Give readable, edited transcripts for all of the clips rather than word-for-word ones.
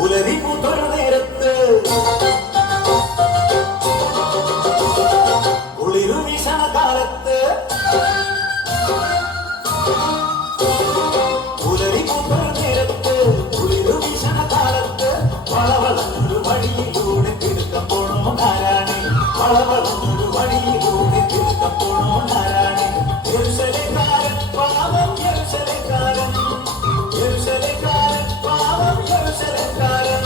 പുലരി പുതൊരു നേരത്ത് കുളിരു വീശണ കാലത്ത് പുലരി പുതൊരു നേരത്ത് കുളിരു വീശണ കാലത്ത് വളവളന്നൊരു വഴിയിലൂടെ തിരുത്തപ്പോണോ ധാരാണി വളവളന്നൊരു വഴിയിലൂടെ തിരുത്തപ്പോണോ ധാരാണി യെരുശലേംകാരൻ പാവം യെരുശലേംകാരൻ യെരുശലേംകാരൻ പാവം യെരുശലേംകാരൻ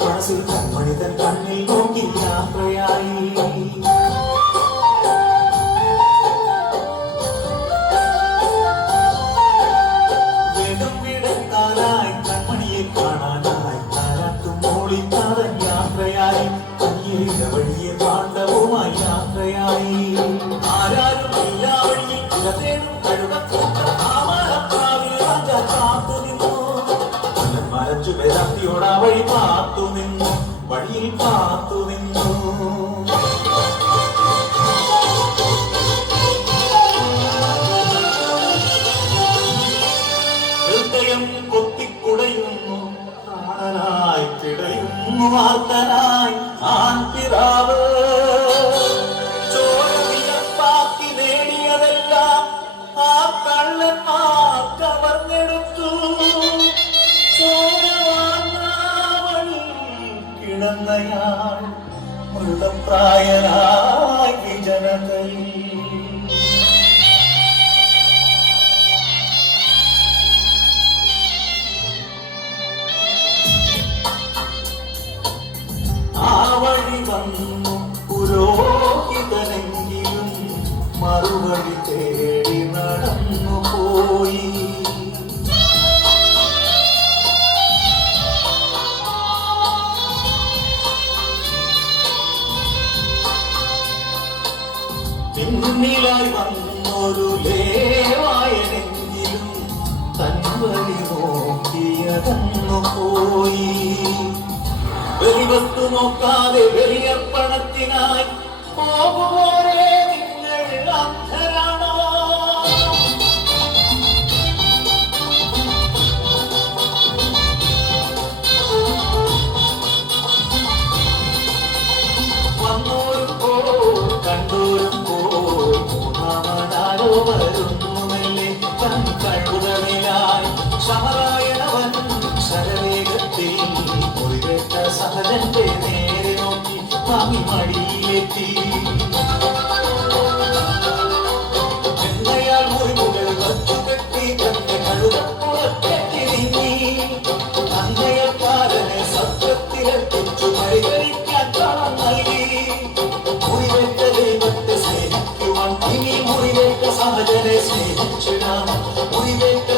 മനസ്സിൽ കൺമണിതൻ കണ്ണിൽ നോക്കി യാത്രയായി വേഗം വിടത്താനായി കൺമണിയെ കാണാനായി താരാട്ടും മോളിത്താരൻ യാത്രയായി കയ്യിലിട വഴിയെ പാണ്ഡവുമായി യാത്രയായി ആരാരും എല്ലാ വഴിയിൽ ഇടതേടും കഴുകക്കൂട്ടം ആമാരപ്രാവിൽ രാജ കാത്തു നിന്നു മരച്ചു വേദാന്തിയോടാ വഴി പാത്തു നിന്നു വഴിയിൽ പാത്തു നിന്നു ഹൃദയം കൊത്തിക്കുടയുന്നു പ്രാണനായി പിടയുന്നു ആർത്തനായി ആൺപിതാവ് ചോരവിയപ്പാക്കി നേടിയതെല്ലാം ആ കള്ളന്മാർ കവർന്നെടുത്തു കിടന്നയാൾ മൃതപ്രായനായി ജനതയിൽ ആ വഴി വന്നു പുരോഹിതനെങ്കിലും മറുവഴി തേടി നടന്നു പോയി പിന്നിലായി വന്നൊരു ലേവായനെങ്കിലും തൻവഴി നോക്കിയതന്നു പോയി വെളിവസ്തു നോക്കാതെ വെളിയർപ്പണത്തിനായി പോകുവോരേ നിങ്ങൾ അന്ധരാണോ വന്നോരും കണ്ടോരും വരുന്നുമല്ലേ തൻ കഴിവുകളിലായി സമരായണവൻ ശരവേഗത്തിൽ മുറിവേറ്റ സഹജന്റെ നേരെ നോക്കി വാങ്ങി മടിയിലെത്തി എന്നയാൾ മുറിവുകൾ വച്ചുകെട്ടി തന്റെ കഴുതപ്പുറത്തെത്തി നീങ്ങി അന്നയക്കാരനെ സത്യത്തിലെത്തിച്ചു പരിഹരിക്കാൻ പണം നൽകി മുറിവേറ്റ ദൈവത്തെ സ്നേഹിക്കുവാൻ ഇനി മുറിവേറ്റ സഹജനെ സ്നേഹിച്ചിടാം മുറിവേറ്റ